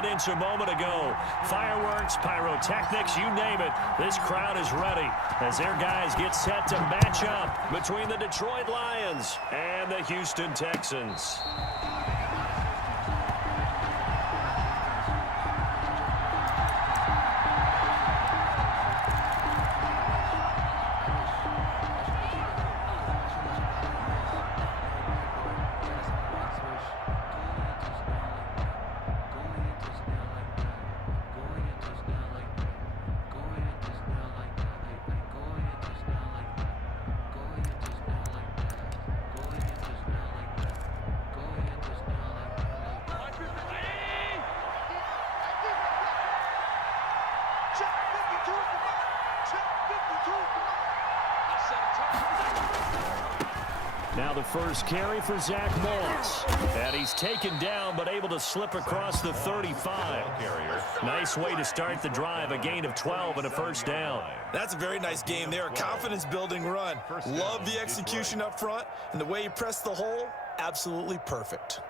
evidence a moment ago. Fireworks, pyrotechnics, you name it. This crowd is ready as their guys get set to match up between the Detroit Lions and the Houston Texans. Now the first carry for Zach Moss. And he's taken down but able to slip across the 35. Nice way to start the drive. A gain of 12 and a first down. That's a very nice game there. A confidence-building run. Love the execution up front. And the way he pressed the hole, absolutely perfect.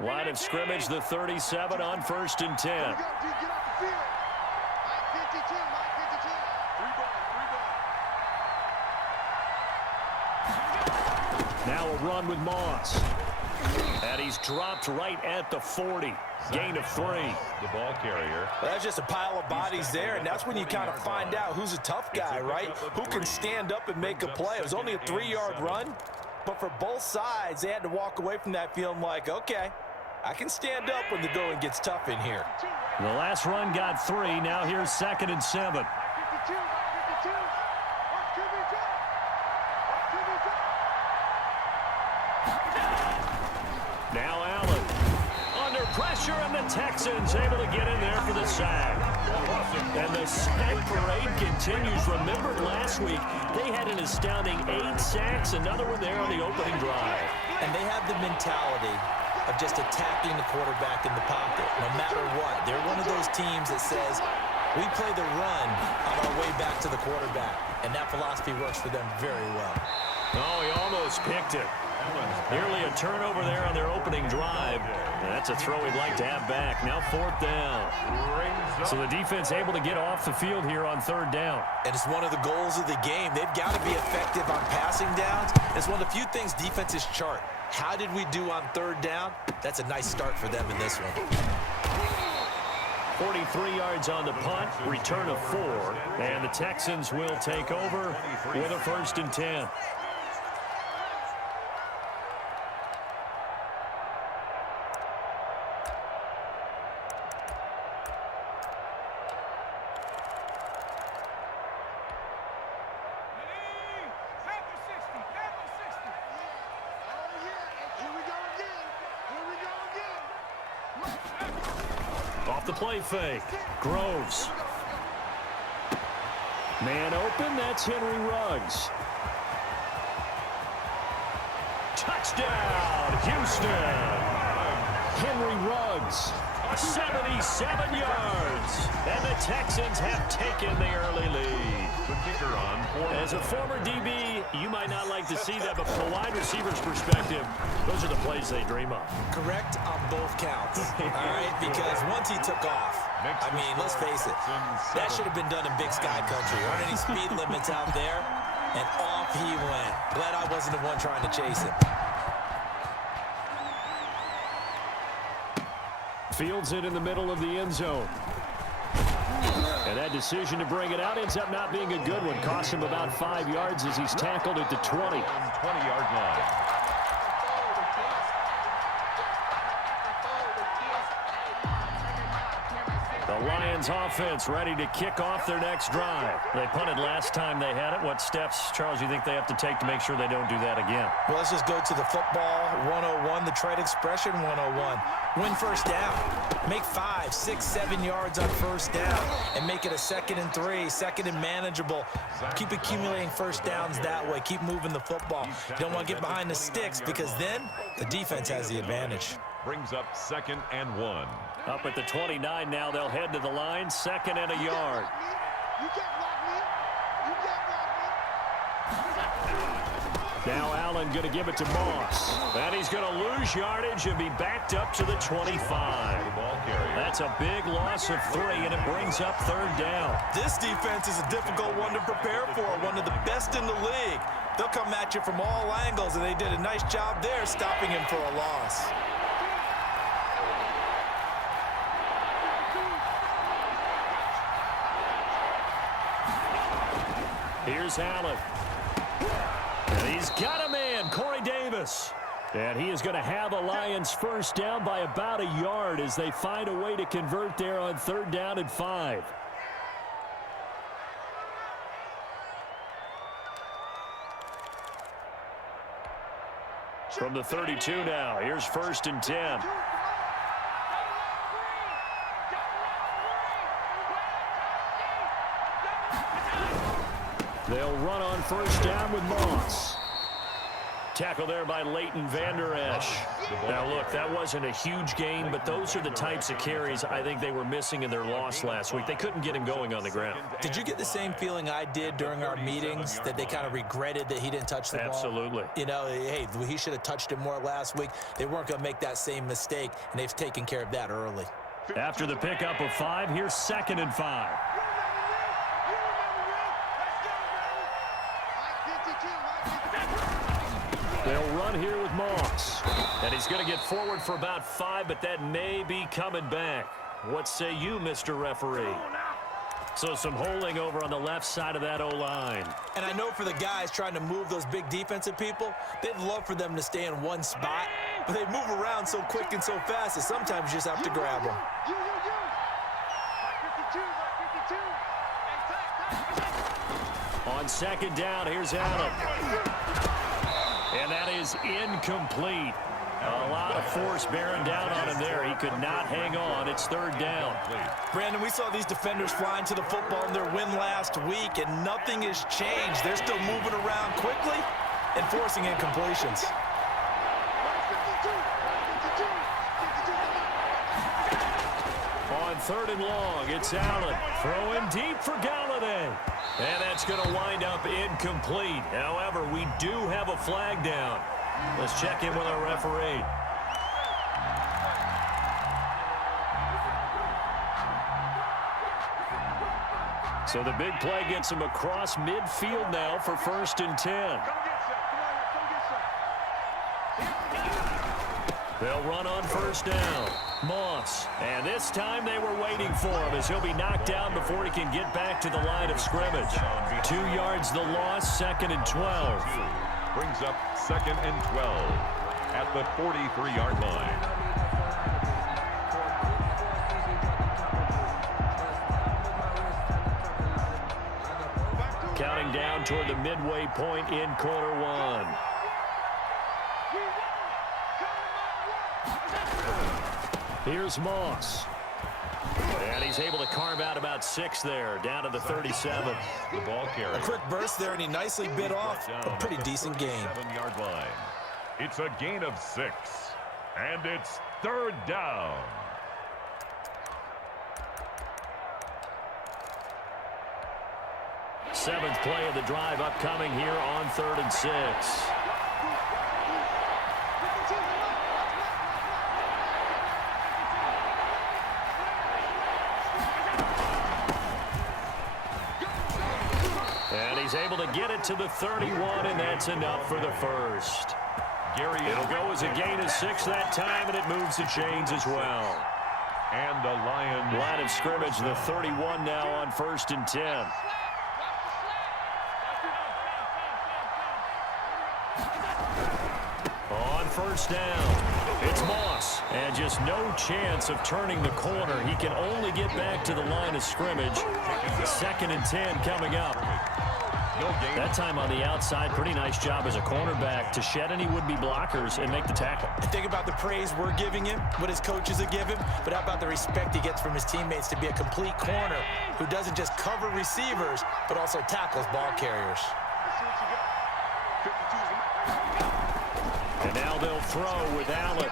Line of scrimmage, the 37 on 1st and 10. Now a run with Moss. And he's dropped right at the 40. Gain of 3. The ball carrier. Well, that's just a pile of bodies there, and that's when you kind of find out who's a tough guy, right? Who can stand up and make a play. It was only a 3-yard run, but for both sides, they had to walk away from that feeling like, okay, I can stand up when the going gets tough in here. The last run got 3. Now here's 2nd and 7. Now Allen under pressure, and the Texans able to get in there for the sack. And the sack parade continues. Remember last week, they had an astounding 8 sacks, another one there on the opening drive. And they have the mentality of just attacking the quarterback in the pocket, no matter what. They're one of those teams that says, we play the run on our way back to the quarterback, and that philosophy works for them very well. Oh, he almost picked it. Nearly a turnover there on their opening drive. That's a throw he'd like to have back. Now 4th down. So the defense able to get off the field here on 3rd down. And it's one of the goals of the game. They've got to be effective on passing downs. It's one of the few things defenses chart. How did we do on 3rd down? That's a nice start for them in this one. 43 yards on the punt, return of 4, and the Texans will take over with a 1st and 10. Off the play fake. Groves. Man open, that's Henry Ruggs. Touchdown, Houston. Henry Ruggs, 77 yards. And the Texans have taken the early lead. The kicker on. As a former DB, you might not like to see that, but from a wide receiver's perspective, those are the plays they dream of. Correct on both counts, all right? Because once he took off, I mean, let's face it, that should have been done in Big Sky Country. There aren't any speed limits out there, and off he went. Glad I wasn't the one trying to chase him. Fields it in the middle of the end zone. And that decision to bring it out ends up not being a good one. Cost him about 5 yards as he's tackled at the 20. 20-yard line. The Lions offense ready to kick off their next drive. They punted last time they had it. What steps, Charles, do you think they have to take to make sure they don't do that again? Well, let's just go to the football 101, the trade expression 101. Win 1st down. Make 5, 6, 7 yards on 1st down and make it a 2nd and 3, 2nd and manageable. Keep accumulating 1st downs that way. Keep moving the football. You don't want to get behind the sticks because then the defense has the advantage. Brings up 2nd and 1. Up at the 29 now, they'll head to the line, 2nd and a yard. Now Allen going to give it to Moss. And he's going to lose yardage and be backed up to the 25. That's a big loss of 3, and it brings up 3rd down. This defense is a difficult one to prepare for, one of the best in the league. They'll come at you from all angles, and they did a nice job there stopping him for a loss. Here's Allen. And he's got a man, Corey Davis. And he is going to have a Lions first down by about a yard as they find a way to convert there on 3rd down and 5. From the 32 now, here's 1st and 10. They'll run on 1st down with Moss. Tackle there by Leighton Vander Esch. Now, look, that wasn't a huge gain, but those are the types of carries I think they were missing in their loss last week. They couldn't get him going on the ground. Did you get the same feeling I did during our meetings, that they kind of regretted that he didn't touch the ball? Absolutely. You know, hey, he should have touched it more last week. They weren't going to make that same mistake, and they've taken care of that early. After the pickup of 5, here's 2nd and 5. They'll run here with Moss. And he's going to get forward for about 5, but that may be coming back. What say you, Mr. Referee? So some holding over on the left side of that O-line. And I know for the guys trying to move those big defensive people, they'd love for them to stay in one spot, but they move around so quick and so fast that sometimes you just have to grab them. On 2nd down, here's Allen. And that is incomplete. A lot of force bearing down on him there. He could not hang on. It's 3rd down. Brandon, we saw these defenders flying to the football in their win last week, and nothing has changed. They're still moving around quickly and forcing incompletions. On 3rd and long, it's Allen. Throwing deep for Galladay. And that's going to wind up incomplete. However, we do have a flag down. Let's check in with our referee. So the big play gets him across midfield now for 1st and 10. They'll run on 1st down. Moss. And this time they were waiting for him as he'll be knocked down before he can get back to the line of scrimmage. 2 yards the loss, 2nd and 12. Brings up 2nd and 12 at the 43-yard line. Counting down toward the midway point in quarter 1. Here's Moss. And he's able to carve out about 6 there, down to the 37. The ball carrier. A quick burst there, and he nicely bit off a pretty decent gain. 7-yard line. It's a gain of 6, and it's 3rd down. Seventh play of the drive upcoming here on 3rd and 6. And he's able to get it to the 31, and that's enough for the first. It'll go as a gain of 6 that time, and it moves the chains as well. And the Lions. Line of scrimmage, the 31 now on 1st and 10. On 1st down, it's Moss. And just no chance of turning the corner. He can only get back to the line of scrimmage. 2nd and 10 coming up. That time on the outside, pretty nice job as a cornerback to shed any would-be blockers and make the tackle. Think about the praise we're giving him, what his coaches have given, but how about the respect he gets from his teammates to be a complete corner who doesn't just cover receivers, but also tackles ball carriers. And now they'll throw with Allen.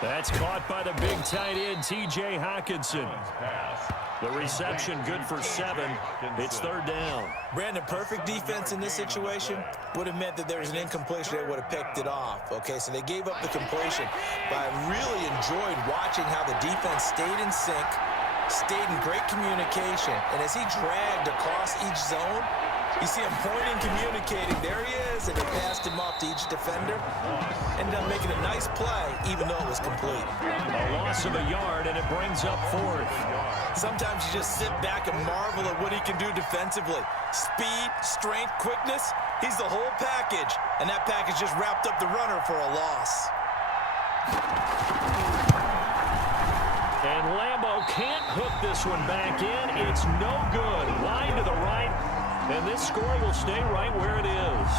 That's caught by the big tight end, T.J. Hockenson. The reception good for 7. It's third down. Brandon, perfect defense in this situation would have meant that there was an incompletion. They would have picked it off. Okay, so they gave up the completion. But I really enjoyed watching how the defense stayed in sync, stayed in great communication. And as he dragged across each zone, you see him pointing, communicating. There he is, and they passed him off to each defender. Ended up making a nice play, even though it was complete. A loss of a yard, and it brings up 4th. Sometimes you just sit back and marvel at what he can do defensively. Speed, strength, quickness, he's the whole package. And that package just wrapped up the runner for a loss. And Lambo can't hook this one back in. It's no good. Wide to the right. And this score will stay right where it is.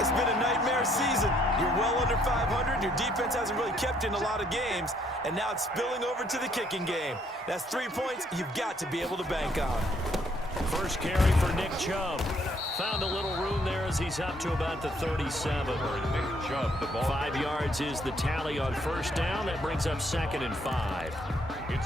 It's been a nightmare season. You're well under 500. Your defense hasn't really kept you in a lot of games. And now it's spilling over to the kicking game. That's 3 points you've got to be able to bank on. First carry for Nick Chubb. Found a little room there as he's up to about the 37. Nick Chubb, the ball. 5 yards is the tally on first down. That brings up 2nd and 5.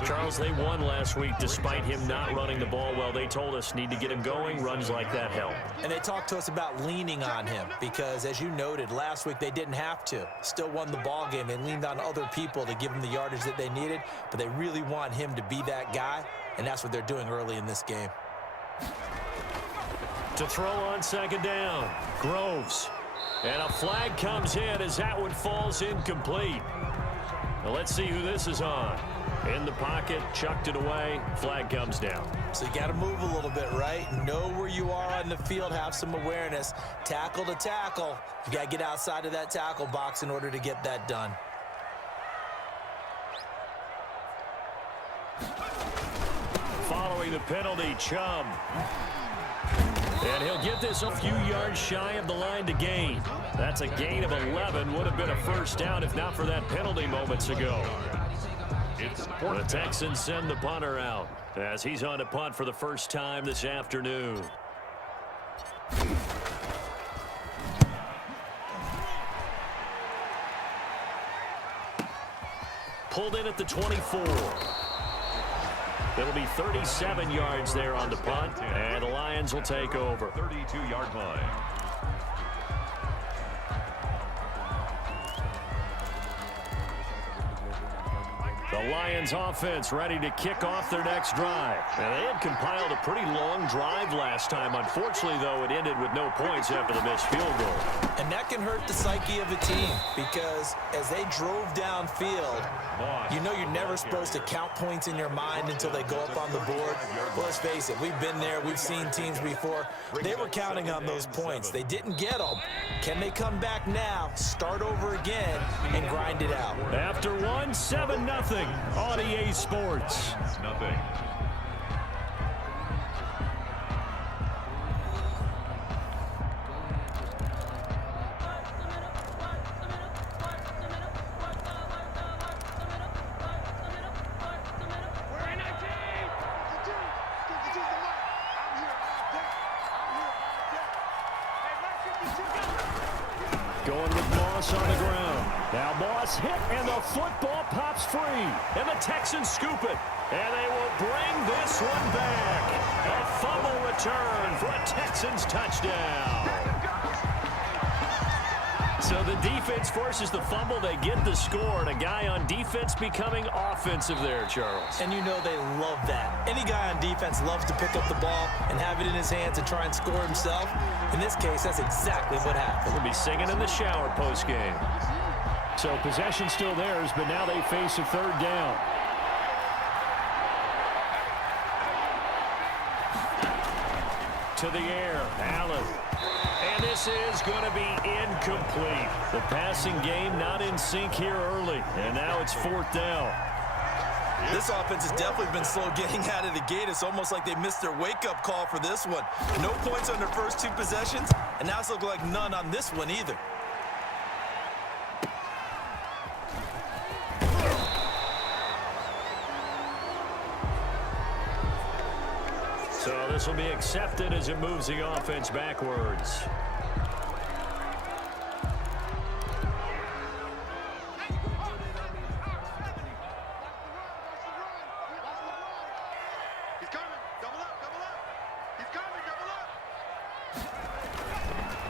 Charles, they won last week despite him not running the ball well. They told us need to get him going. Runs like that help. And they talked to us about leaning on him because, as you noted, last week they didn't have to. Still won the ball game. They leaned on other people to give them the yardage that they needed, but they really want him to be that guy, and that's what they're doing early in this game. To throw on 2nd down, Groves. And a flag comes in as that one falls incomplete. Now let's see who this is on. In the pocket, chucked it away, flag comes down. So you got to move a little bit, right? Know where you are on the field, have some awareness. Tackle to tackle. You got to get outside of that tackle box in order to get that done. Following the penalty, Chubb. And he'll get this a few yards shy of the line to gain. That's a gain of 11. Would have been a first down if not for that penalty moments ago. The Texans send the punter out as he's on to punt for the first time this afternoon. Pulled in at the 24. It'll be 37 yards there on the punt, and the Lions will take over. 32-yard line. The Lions offense ready to kick off their next drive. And they had compiled a pretty long drive last time. Unfortunately, though, it ended with no points after the missed field goal. And that can hurt the psyche of a team because as they drove downfield, you know you're never supposed to count points in your mind until they go up on the board. Well, let's face it, we've been there. We've seen teams before. They were counting on those points. They didn't get them. Can they come back now, start over again, and grind it out? After one, 7-0 on EA Sports. Nothing. Going with Moss on the ground. Now Moss hit, and the football pops free. And the Texans scoop it. And they will bring this one back. A fumble return for a Texans touchdown. So the defense forces the fumble. They get the score. And a guy on defense becoming offensive there, Charles. And you know they love that. Any guy on defense loves to pick up the ball and have it in his hands and try and score himself. In this case, that's exactly what happened. We'll be singing in the shower post-game. So possession still theirs, but now they face a third down. To the air, Allen. And this is going to be incomplete. The passing game not in sync here early. And now it's fourth down. This offense has definitely been slow getting out of the gate. It's almost like they missed their wake-up call for this one. No points on their first two possessions, and now it's looking like none on this one either. So this will be accepted as it moves the offense backwards.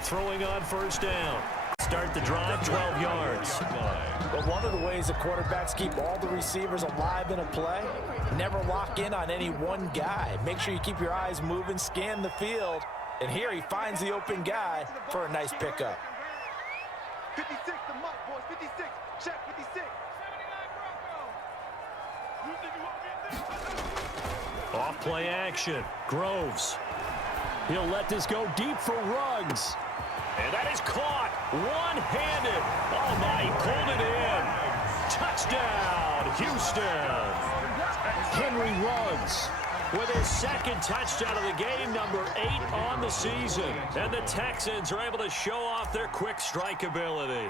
Throwing on first down. Start the drive, 12 yards. But one of the ways the quarterbacks keep all the receivers alive in a play, never lock in on any one guy. Make sure you keep your eyes moving, scan the field, and here he finds the open guy for a nice pickup. 56, the mark, boys. 56. Check 56. Off play action. Groves. He'll let this go deep for Ruggs. And that is caught one-handed. Oh, my, he pulled it in. Touchdown, Houston. Henry Ruggs with his second touchdown of the game, number 8 on the season. And the Texans are able to show off their quick strike ability.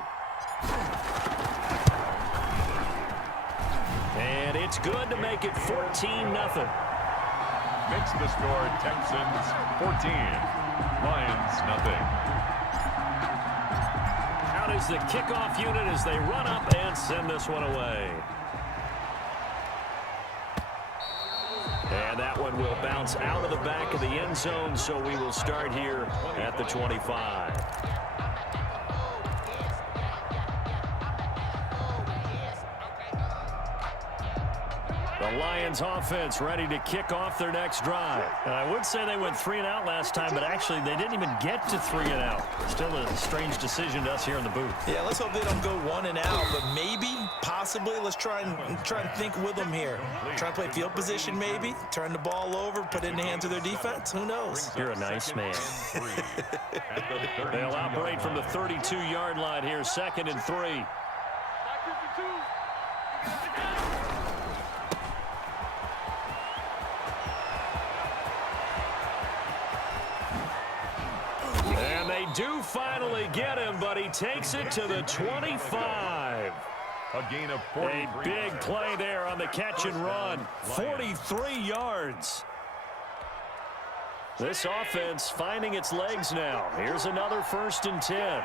And it's good to make it 14-0. Makes the score Texans 14, Lions nothing. Out is the kickoff unit as they run up and send this one away. And that one will bounce out of the back of the end zone, so we will start here at the 25. The Lions offense ready to kick off their next drive. And I would say they went 3 and out last time, but actually they didn't even get to 3 and out. Still a strange decision to us here in the booth. Yeah, let's hope they don't go 1 and out, but maybe, possibly, let's try and think with them here. Try and play field position maybe, turn the ball over, put it in the hands of their defense. Who knows? You're a nice man. They'll operate from the 32-yard line here, 2nd and 3. And they do finally get him, but he takes it to the 25. A gain of 43. A big play there on the catch and run. 43 yards. This offense finding its legs now. Here's another 1st and 10.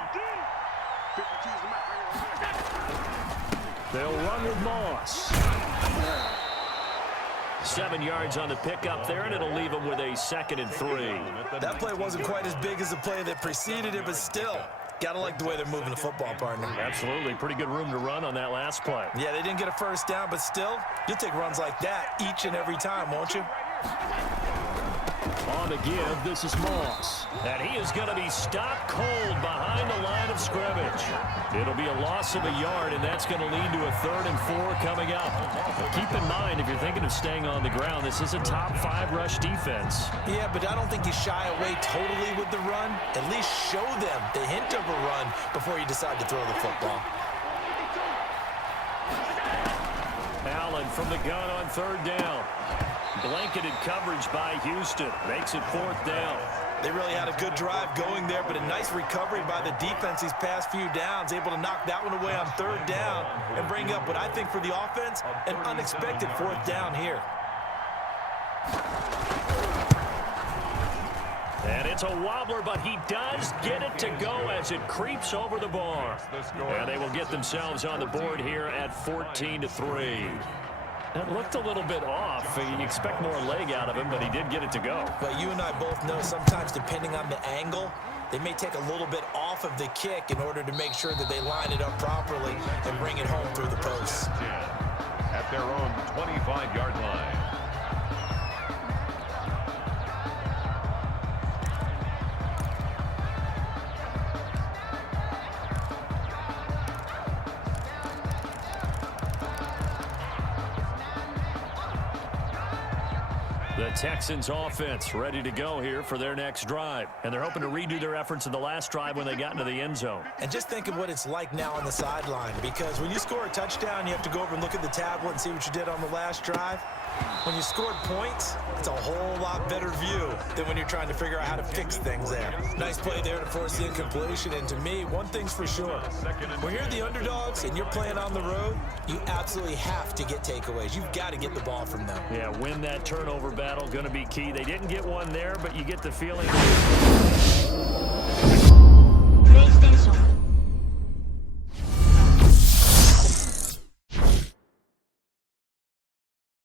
They'll run with Moss. 7 yards on the pickup there, and it'll leave them with a 2nd and 3. That play wasn't quite as big as the play that preceded it, but still, gotta like the way they're moving the football, partner. Absolutely. Pretty good room to run on that last play. Yeah, they didn't get a first down, but still, you'll take runs like that each and every time, won't you? On the give, this is Moss. And he is going to be stopped cold behind the line of scrimmage. It'll be a loss of a yard, and that's going to lead to a 3rd and 4 coming up. But keep in mind, if you're thinking of staying on the ground, this is a top 5 rush defense. Yeah, but I don't think you shy away totally with the run. At least show them the hint of a run before you decide to throw the football. Allen from the gun on 3rd down. Blanketed coverage by Houston. Makes it 4th down. They really had a good drive going there, but a nice recovery by the defense these past few downs. Able to knock that one away on 3rd down and bring up what I think for the offense, an unexpected 4th down here. And it's a wobbler, but he does get it to go as it creeps over the bar. And they will get themselves on the board here at 14-3. That looked a little bit off. You expect more leg out of him, but he did get it to go. But you and I both know sometimes depending on the angle, they may take a little bit off of the kick in order to make sure that they line it up properly and bring it home through the posts. At their own 25-yard line. The Texans offense ready to go here for their next drive. And they're hoping to redo their efforts in the last drive when they got into the end zone. And just think of what it's like now on the sideline, because when you score a touchdown, you have to go over and look at the tablet and see what you did on the last drive. When you scored points, it's a whole lot better view than when you're trying to figure out how to fix things there. Nice play there to force the incompletion. And to me, one thing's for sure. When you're the underdogs and you're playing on the road, you absolutely have to get takeaways. You've got to get the ball from them. Yeah, win that turnover battle, going to be key. They didn't get one there, but you get the feeling